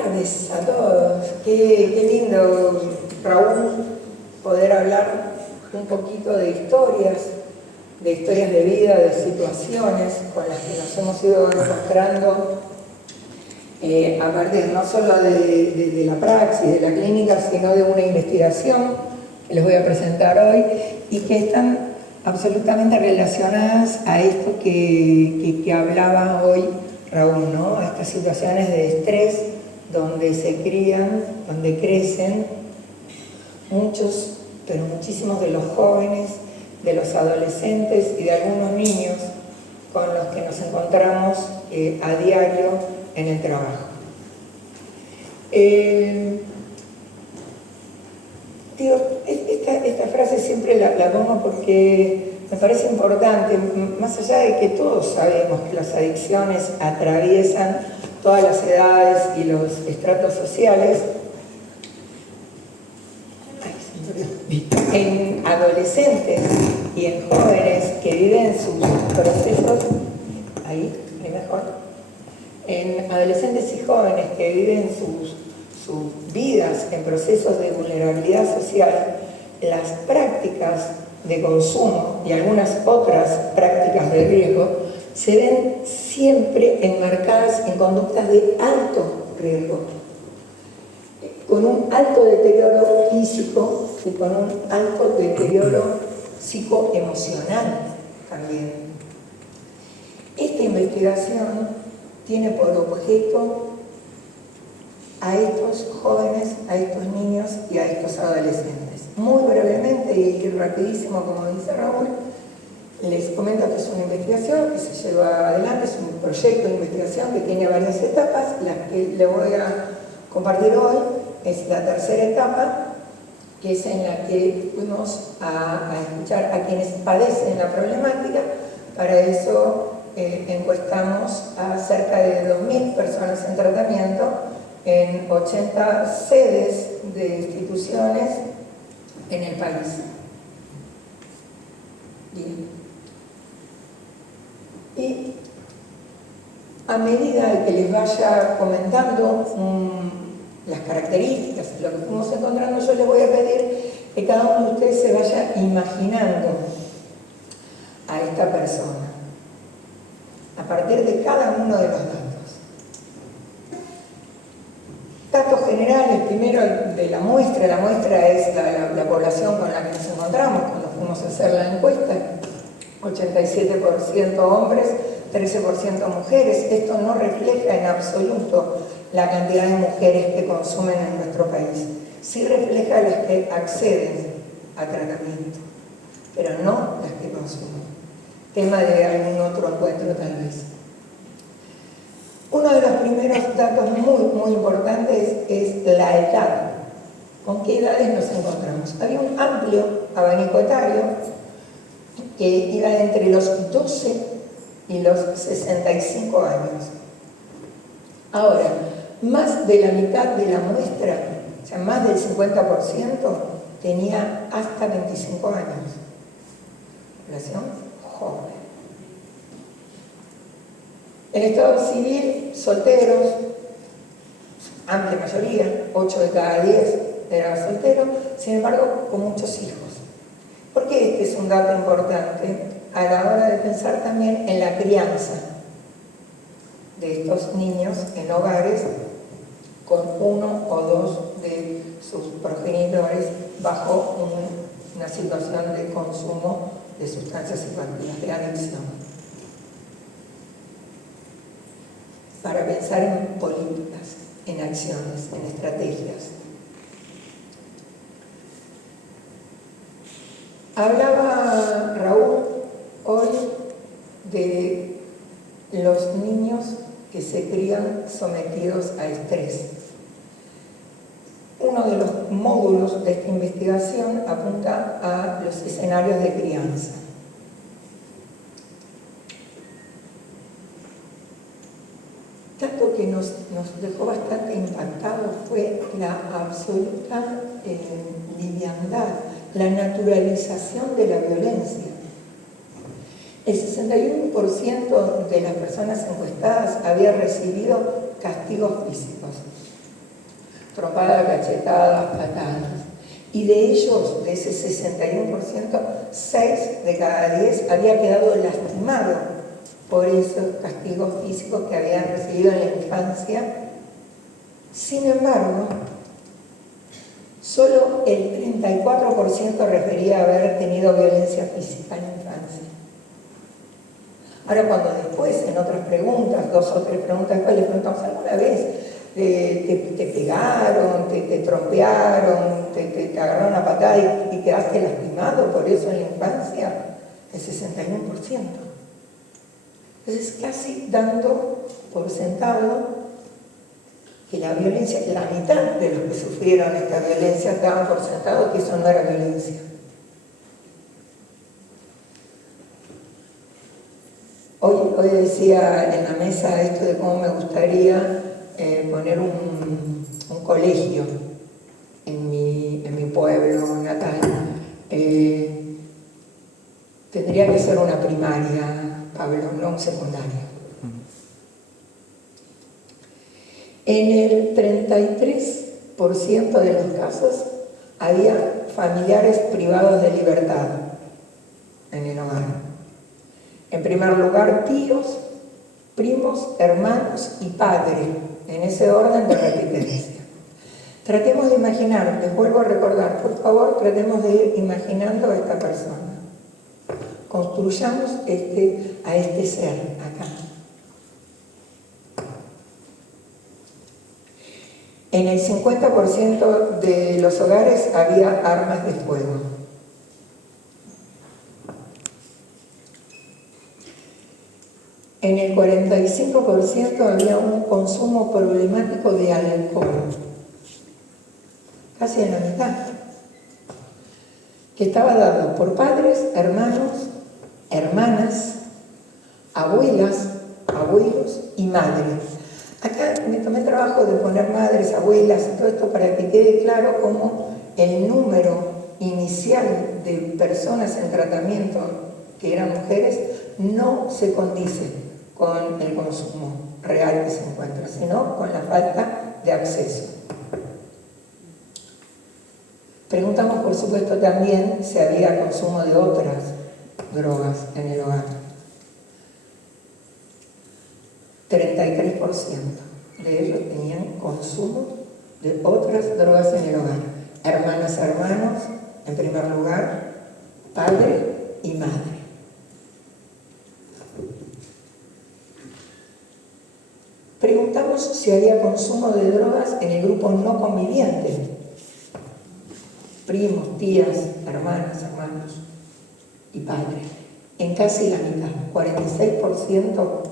tardes a todos. Qué lindo, Raúl, poder hablar un poquito de historias de vida, de situaciones con las que nos hemos ido encontrando a partir no solo de la praxis, de la clínica, sino de una investigación que les voy a presentar hoy y que están absolutamente relacionadas a esto que hablaba hoy Raúl, ¿no? A estas situaciones de estrés donde se crían, donde crecen muchos, pero muchísimos de los jóvenes, de los adolescentes y de algunos niños con los que nos encontramos a diario en el trabajo. Esta frase siempre la pongo porque me parece importante, más allá de que todos sabemos que las adicciones atraviesan todas las edades y los estratos sociales, en adolescentes y en jóvenes que viven sus procesos, en adolescentes y jóvenes que viven sus vidas en procesos de vulnerabilidad social, las prácticas de consumo y algunas otras prácticas de riesgo se ven siempre enmarcadas en conductas de alto riesgo, con un alto deterioro físico y con un alto deterioro psicoemocional también. Esta investigación tiene por objeto a estos jóvenes, a estos niños y a estos adolescentes. Muy brevemente y rapidísimo, como dice Raúl, les comento que es una investigación que se lleva adelante, es un proyecto de investigación que tiene varias etapas. La que le voy a compartir hoy es la tercera etapa, que es en la que fuimos a escuchar a quienes padecen la problemática. Para eso encuestamos a cerca de 2.000 personas en tratamiento en 80 sedes de instituciones en el país. Y a medida que les vaya comentando las características, lo que fuimos encontrando, yo les voy a pedir que cada uno de ustedes se vaya imaginando a esta persona a partir de cada uno de los datos. Datos generales, primero de la muestra es la población con la que nos encontramos cuando fuimos a hacer la encuesta, 87% hombres, 13% mujeres. Esto no refleja en absoluto la cantidad de mujeres que consumen en nuestro país. Sí refleja las que acceden a tratamiento, pero no las que consumen. Tema de algún otro encuentro tal vez. Uno de los primeros datos muy importantes es la edad. ¿Con qué edades nos encontramos? Había un amplio abanico etario que iba entre los 12 y los 65 años. Ahora, más de la mitad de la muestra, o sea, más del 50%, tenía hasta 25 años. Población joven. En estado civil, solteros, amplia mayoría, 8 de cada 10 era soltero, sin embargo, con muchos hijos. ¿Por qué este es un dato importante a la hora de pensar también en la crianza de estos niños en hogares con uno o dos de sus progenitores bajo una situación de consumo de sustancias psicoactivas, de adicción? Para pensar en políticas, en acciones, en estrategias. Hablaba Raúl hoy de los niños que se crían sometidos a estrés. Uno de los módulos de esta investigación apunta a los escenarios de crianza. Tanto que nos dejó bastante impactados fue la absoluta liviandad, la naturalización de la violencia. El 61% de las personas encuestadas había recibido castigos físicos. trompadas, cachetadas, patadas. Y de ellos, de ese 61%, 6 de cada 10 había quedado lastimado por esos castigos físicos que habían recibido en la infancia. Sin embargo, solo el 34% refería haber tenido violencia física en la infancia. Ahora, cuando después, en otras preguntas, 2 o 3 preguntas después, le preguntamos, ¿alguna vez te pegaron, te trompearon, te agarraron a patada y quedaste lastimado por eso en la infancia? El 61%. Entonces, casi dando por sentado que la violencia, la mitad de los que sufrieron esta violencia daban por sentado que eso no era violencia. Hoy decía en la mesa esto de cómo me gustaría poner un colegio en mi pueblo natal. Tendría que ser una primaria, Pablo, no un secundario. En el 33% de los casos había familiares privados de libertad en el hogar. En primer lugar, tíos, primos, hermanos y padre, en ese orden de repitencia. Tratemos de imaginar, les vuelvo a recordar, por favor, tratemos de ir imaginando a esta persona. Construyamos a este ser acá. En el 50% de los hogares había armas de fuego. En el 45% había un consumo problemático de alcohol, casi en la mitad, que estaba dado por padres, hermanos, hermanas, abuelas, abuelos y madres. Acá me tomé el trabajo de poner madres, abuelas y todo esto para que quede claro cómo el número inicial de personas en tratamiento que eran mujeres no se condice con el consumo real que se encuentra, sino con la falta de acceso. Preguntamos, por supuesto, también si había consumo de otras drogas en el hogar. 33% de ellos tenían consumo de otras drogas en el hogar. Hermanas, hermanos, en primer lugar, padre y madre. Preguntamos si había consumo de drogas en el grupo no conviviente. Primos, tías, hermanas, hermanos y padre. En casi la mitad, 46%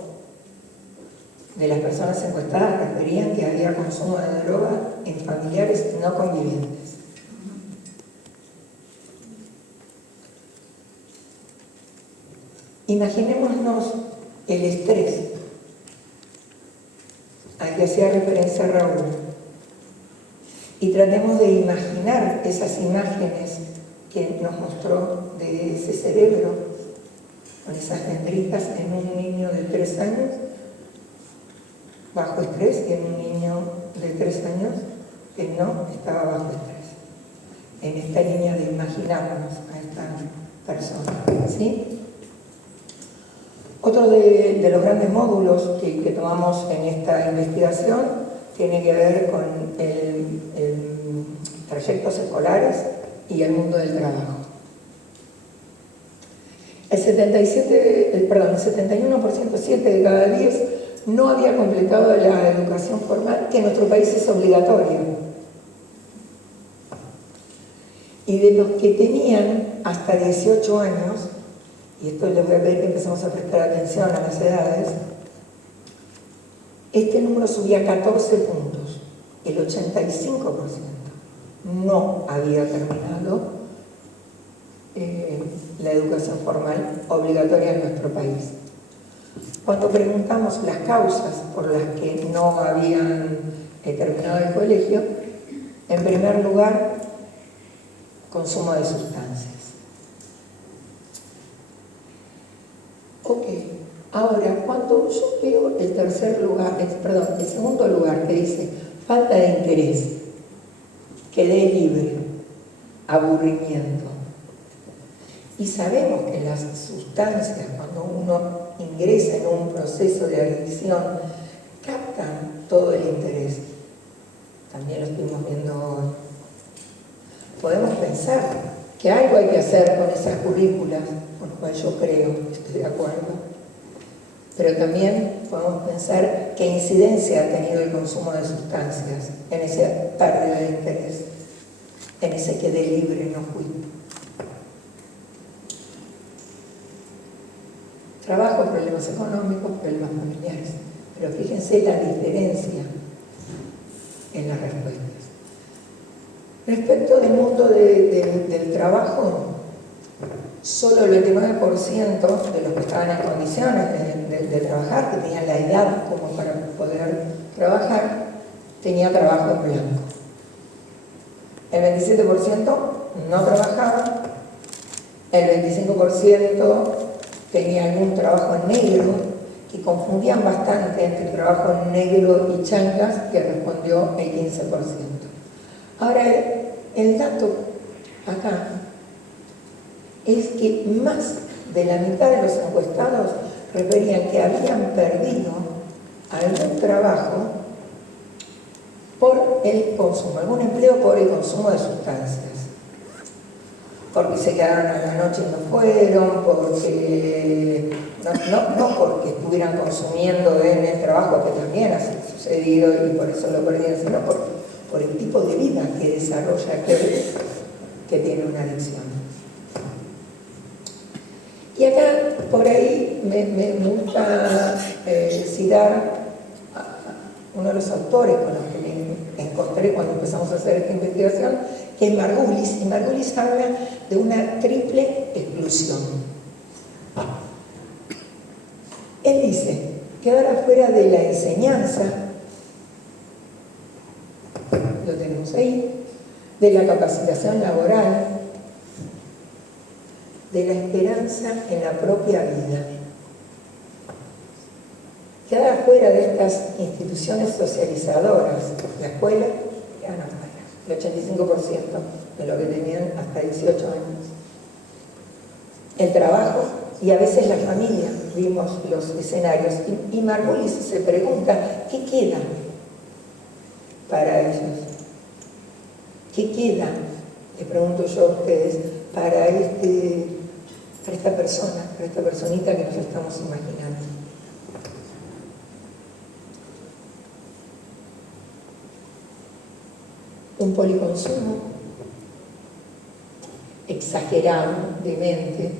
de las personas encuestadas referían que había consumo de droga en familiares no convivientes. Imaginémonos el estrés al que hacía referencia Raúl y tratemos de imaginar esas imágenes que nos mostró de ese cerebro con esas dendritas en un niño de 3 años bajo estrés y en un niño de 3 años que no estaba bajo estrés. En esta línea de imaginarnos a esta persona, ¿sí? Otro de los grandes módulos que tomamos en esta investigación tiene que ver con trayectos escolares y el mundo del trabajo. El 71%, 7 de cada 10, no había completado la educación formal, que en nuestro país es obligatoria. Y de los que tenían hasta 18 años, y esto les voy a pedir que empecemos a prestar atención a las edades, este número subía 14 puntos. El 85% no había terminado la educación formal obligatoria en nuestro país. Cuando preguntamos las causas por las que no habían terminado el colegio, en primer lugar, consumo de sustancias. Ok, ahora cuando yo veo el segundo lugar que dice falta de interés quedé libre, aburrimiento. Y sabemos que las sustancias, cuando uno ingresa en un proceso de adicción, captan todo el interés. También lo estuvimos viendo hoy. Podemos pensar que algo hay que hacer con esas currículas, con lo cual yo creo, estoy de acuerdo. Pero también podemos pensar qué incidencia ha tenido el consumo de sustancias en esa pérdida de interés, en ese quedé libre, no fui. Trabajo, problemas económicos, problemas familiares. Pero fíjense la diferencia en las respuestas. Respecto del mundo del trabajo, solo el 29% de los que estaban en condiciones de trabajar, que tenían la edad como para poder trabajar, tenía trabajo en blanco. El 27% no trabajaba, el 25% tenía algún trabajo en negro, que confundían bastante entre trabajo en negro y changas, que respondió el 15%. Ahora, el dato acá es que más de la mitad de los encuestados referían que habían perdido algún trabajo por el consumo, algún empleo por el consumo de sustancias. Porque se quedaron a la noche y no fueron, porque no porque estuvieran consumiendo en el trabajo, que también ha sucedido y por eso lo perdieron, sino por el tipo de vida que desarrolla aquel que tiene una adicción. Y acá, por ahí, me gusta citar a uno de los autores con los que me encontré cuando empezamos a hacer esta investigación, que es Margulis, y Margulis habla de una triple exclusión. Él dice, quedar afuera de la enseñanza, lo tenemos ahí, de la capacitación laboral, de la esperanza en la propia vida. Quedar afuera de estas instituciones socializadoras, la escuela, quedan afuera, el 85% de lo que tenían hasta 18 años. El trabajo y a veces la familia, vimos los escenarios. Y Margulis se pregunta, ¿qué queda para ellos? ¿Qué queda, le pregunto yo a ustedes, para esta persona, para esta personita que nos estamos imaginando? Un policonsumo exagerado, demente,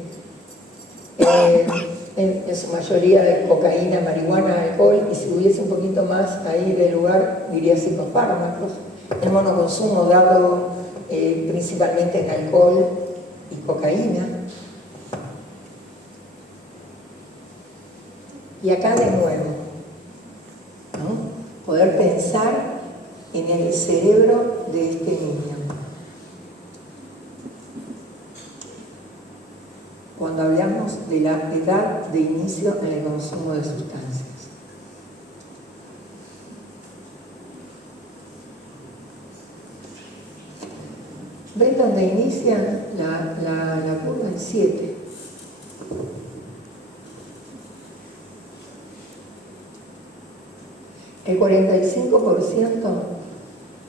en su mayoría de cocaína, marihuana, alcohol, y si hubiese un poquito más ahí de lugar, diría psicofármacos. El monoconsumo dado principalmente en alcohol y cocaína. Y acá de nuevo, ¿no? Poder pensar en el cerebro de este niño. Cuando hablamos de la edad de inicio en el consumo de sustancias. ¿Ven dónde inicia la curva? En 7. El 45%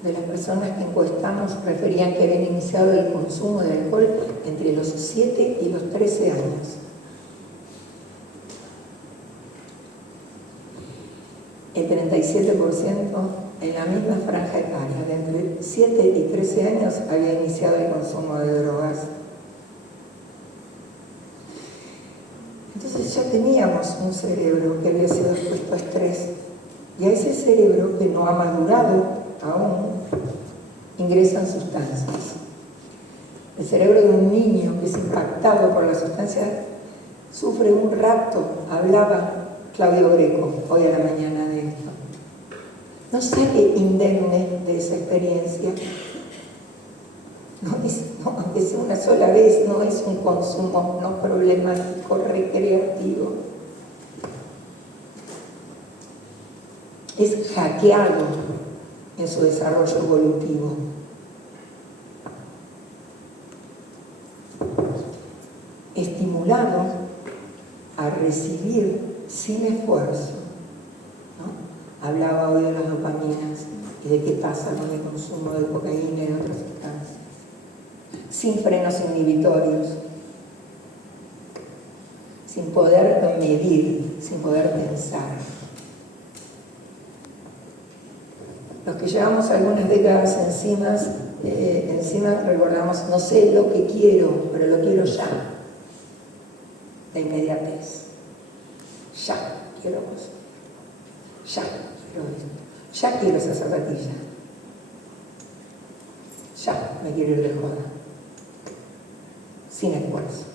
de las personas que encuestamos referían que habían iniciado el consumo de alcohol entre los 7 y los 13 años. El 37% en la misma franja etaria, de entre 7 y 13 años, había iniciado el consumo de drogas. Entonces ya teníamos un cerebro que había sido expuesto a estrés, y a ese cerebro que no ha madurado aún, ingresan sustancias. El cerebro de un niño que es impactado por la sustancia sufre un rapto. Hablaba Claudio Greco hoy a la mañana de esto. No sale indemne de esa experiencia. Aunque sea una sola vez, no es un consumo no problemático, recreativo. Es hackeado en su desarrollo evolutivo. recibir sin esfuerzo, ¿no? Hablaba hoy de las dopaminas y de qué pasa con el consumo de cocaína y de otras sustancias. Sin frenos inhibitorios, sin poder medir, sin poder pensar. Los que llevamos algunas décadas encima recordamos, no sé lo que quiero, pero lo quiero ya. La inmediatez. Ya quiero cosas. Ya quiero esto. Ya quiero esa zapatilla. Ya me quiero ir de joda. Sin esfuerzo.